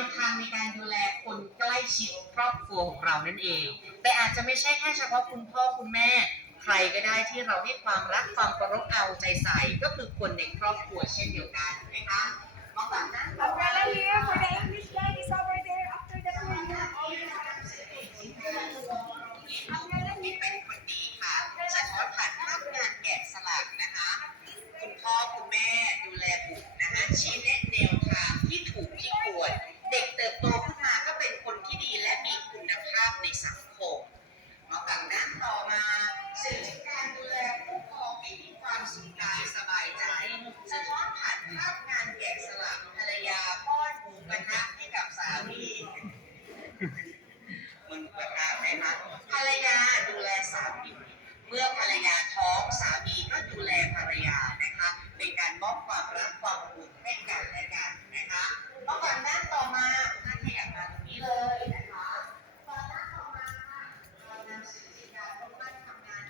วทางในการดูแลคนใกล้ชิดครอบครัวของเรานั่นเอง แต่อาจจะไม่ใช่แค่เฉพาะคุณพ่อคุณแม่ ใครก็ได้ที่เราให้ความรักความเคารพเอาใจใส่ก็คือคนในครอบครัวเช่นเดียวกัน หรือการดูแลผู้ครอให้มีความสุขกายสบายใจ สะท้อนผ่านภาพงานแกะสลักภรรยาป้อหมูกระทะให้กับสามีมันกระทะไหมภรรยาดูแลสามีเมื่อภรร